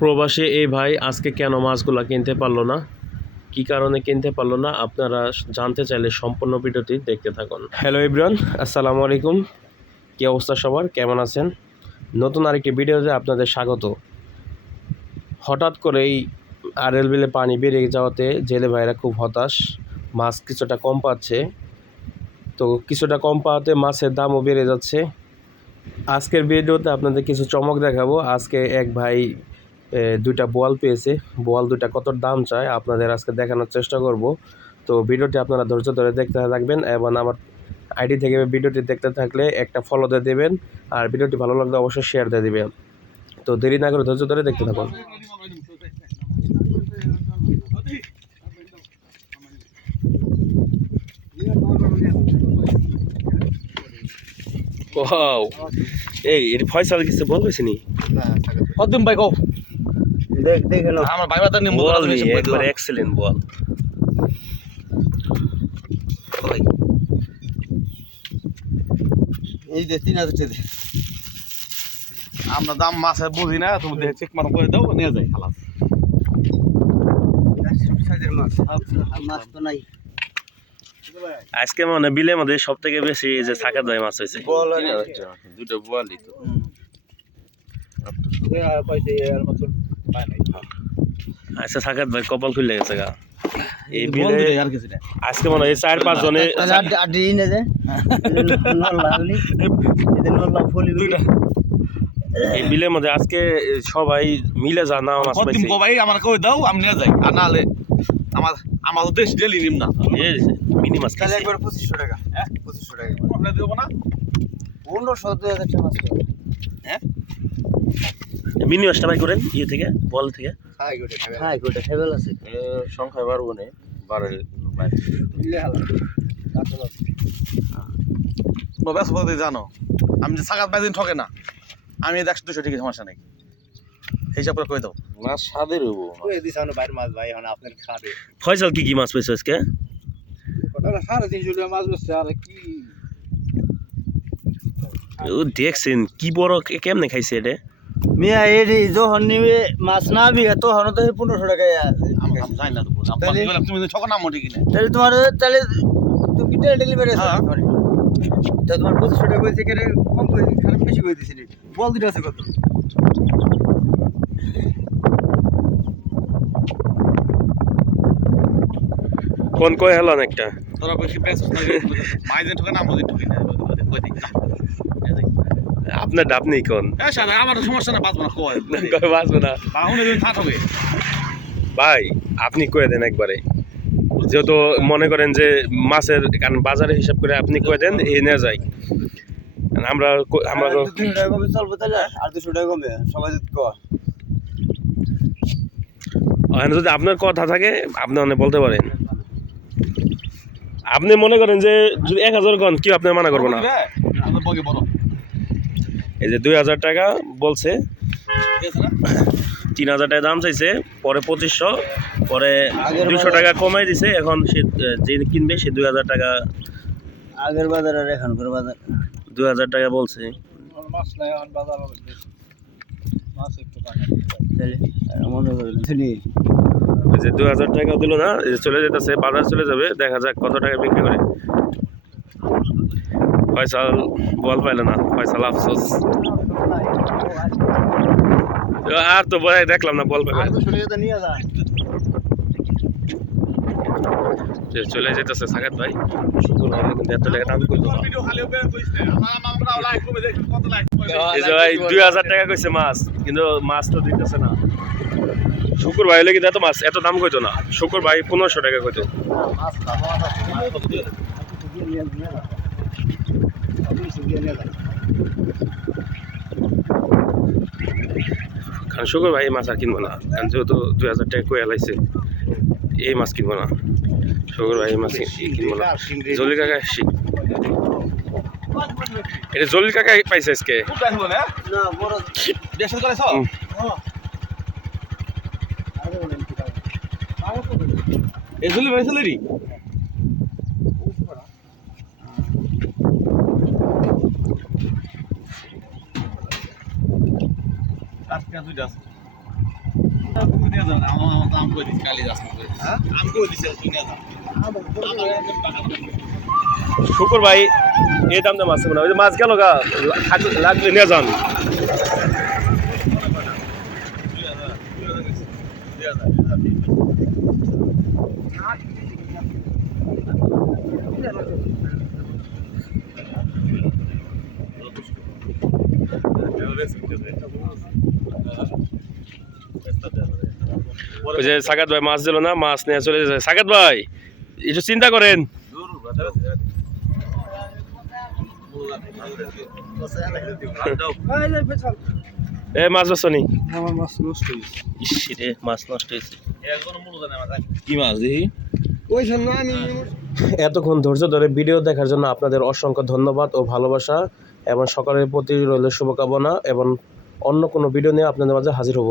প্রবাসী এই ভাই আজকে কেন মাছগুলো কিনতে পারলো না, কি কারণে কিনতে পারলো না, আপনারা জানতে চাইলে সম্পূর্ণ ভিডিওটি দেখতে থাকুন। হ্যালো এভরিওয়ান, আসসালামু আলাইকুম। কী অবস্থা সবার, কেমন আছেন? নতুন আরেকটি ভিডিওতে আপনাদের স্বাগত। হঠাৎ করেই আরএল বিলে পানি বেড়ে যাওয়াতে জেলে ভাইরা খুব হতাশ। মাছ কিছুটা কম পাচ্ছে, তো কিছুটা কম পাওয়াতে মাছের দামও বেড়ে যাচ্ছে। আজকের ভিডিওতে আপনাদের কিছু চমক দেখাবো। আজকে এক ভাই দুইটা বোয়াল পেয়েছে। বোয়াল দুইটা কত দাম চায় আপনাদের আজকে দেখানোর চেষ্টা করব। তো ভিডিওটি আপনারা ধৈর্য ধরে দেখতে থাকবেন এবং আমার আইডি থেকে ভিডিওটি দেখতে থাকলে একটা ফলো দিয়ে দেবেন, আর ভিডিওটি ভালো লাগলে অবশ্যই শেয়ার দিয়ে দেবেন। তো দেরি না করে ধৈর্য ধরে দেখতে থাকুন। ওয়াও, এই এর ফয়সাল কিছু বলবেছি নি কতদিন ভাই কও দেখ হলো আমার ভাই বাতা নিম্বু বল নি একবার এক্সেলেন্ট বল। এই যে 3000 টাকা আমরা দাম মাছের বুঝি না, তুমি দেখে চেক মার করে দাও, নিয়ে যাই খালাস। সাইজের মাছ মাছ তো নাই আজকে মানে বিলের মধ্যে সব থেকে বেশি যে সাকাত ভাই মাছ হয়েছে। দুটো বোয়ালি তো আচ্ছা, সাকাত ভাই কপাল খুলে গেছে গা এই বিলে। আজকে মনে হয় 4-5 জনে এই বিলের মধ্যে আজকে সবাই মিলে যা না মাছ পাইছে। ভাই আমার কই দাও, আমি নিয়ে যাই, আর নালে আমার দেশ ডেলি নিম না মিনি মাছ তাহলে একবার 2500 টাকা। হ্যাঁ 2500 টাকা আমরা দেব না 1500 2000 টাকা মাছ। হ্যাঁ মিনি মাছটা ভাই করেন ইয়ে থেকে বল থেকে। হাই গোটা টেবিল আছে সংখ্যায় পারবো না বাড়ে ভাই মিলে হালা কাটলো বাস বলতে জানো আমি যে সাকাত বাইদিন ঠকে না, আমি 100-200 টাকা সমস্যা নাই, হিসাব করে কই দাও। মাছ স্বাদের হইব কই দিছ না বাইরে মাছ ভাই, এখন আপনার খাবে। ফয়সাল কি কি মাছ পেয়েছে আজকে? কত 350 টাকা মাছ বেচছে। আর কি ও দেখছেন কি বড়, কেমনে খাইছে এটা মিয়া? এই যখন নিবে মাছ না বিয়ে তখন তো 1500 টাকা আছে। আমি জানি না তো তুমি ঠকা না মোটে কিনে তাহলে তোমার তাহলে তুমি কি ডেলিভারি আছে তো তোমার 2500 টাকা কইছে কেন কম কই খারাপ বেশি কই দিছিলি? বল দিতে আছে কত? কোন কই হেলান একটা তোরা বেশি পেছ না মাইজে ঠকা না মোটে ঠকি না কই দিক না আপনার ডাব নেই কোন? হ্যাঁ শালা আমার সমস্যা না, বাঁচবো না কই কই বাঁচবে না বাহুনে দিন থাক হবে ভাই। আপনি কয়ে দেন একবারে, যেহেতু মনে করেন যে মাছের কারণ বাজারে হিসাব করে আপনি কয়ে দেন এই নিয়ে যায়। আমরা আমরা 200 টাকা কমে চলবো তাহলে, আর 200 টাকা কমে সবাই যদি কয়। যদি আপনার কথা থাকে আপনি অনেক বলতে পারেন। আপনি মনে করেন যে যদি 1000 কন কি আপনি মানা করবো না। এই যে 2000 টাকা বলছে, 3000 টাকা দাম চাইছে, পরে 2500, পরে 200 টাকা কমাই দিছে। এখন সে যে কিনবে সে 2000 টাকা আগের বাজার আর এখনকার বাজার 2000 টাকা বলছে। মাছ নাই এখন বাজার মাছ একটু পানি তাহলে মনে করেন যে 2000 টাকা দিল না, চলে যেতেছে বাজার চলে যাবে, দেখা যাক কত টাকা বিক্রি করে। ফয়সাল বল পাইল না, ফয়সাল আফসোস। আর তো বয় দেখলাম না বল পাইল, চলে যেতেছে সাকাত ভাই। শুকুর ভাই কিন্তু এত টাকা দাম করলো না। এই যে ভাই 2000 টাকা কইছে মাছ, কিন্তু মাছ তো দিতেছে না। শুকুর ভাই হলে কিন্তু এত দাম কইতো না। শুকুর ভাই 1500 টাকা কইতো। কারণ শুকুর ভাই এই মাছ আর কিনবো না, কারণ যেহেতু 2000 টাকা কয়ে লাইছে, এই মাছ কিনবো না। শুকুর ভাই এই মাছ কিনবো না। জলিল কাকা এটা জলিল কাকা পাইছে আজকে। এজলি পাইছে লেরি আজকে দুইটা আছে। শুকুর ভাই এই দাম দাম আছে না ওই যে মাছ গেল গা লাগলে নিয়ে যান ওই যে সাকাত ভাই মাছ দিল না মাছ নিয়ে চলে যায় সাকাত ভাই একটু চিন্তা করেন এ মাছ বেচনি আমার মাছ নষ্ট হয়েছে ইসি রে মাছ নষ্ট হয়েছে কি মাছ দেখি ওই জন্য আমি এতক্ষণ ধৈর্য ধরে ভিডিও দেখার জন্য আপনাদের অসংখ্য ধন্যবাদ ও ভালোবাসা এবং সকলের প্রতি রইল শুভকামনা এবং অন্য কোনো ভিডিও নিয়ে আপনাদের মাঝে হাজির হব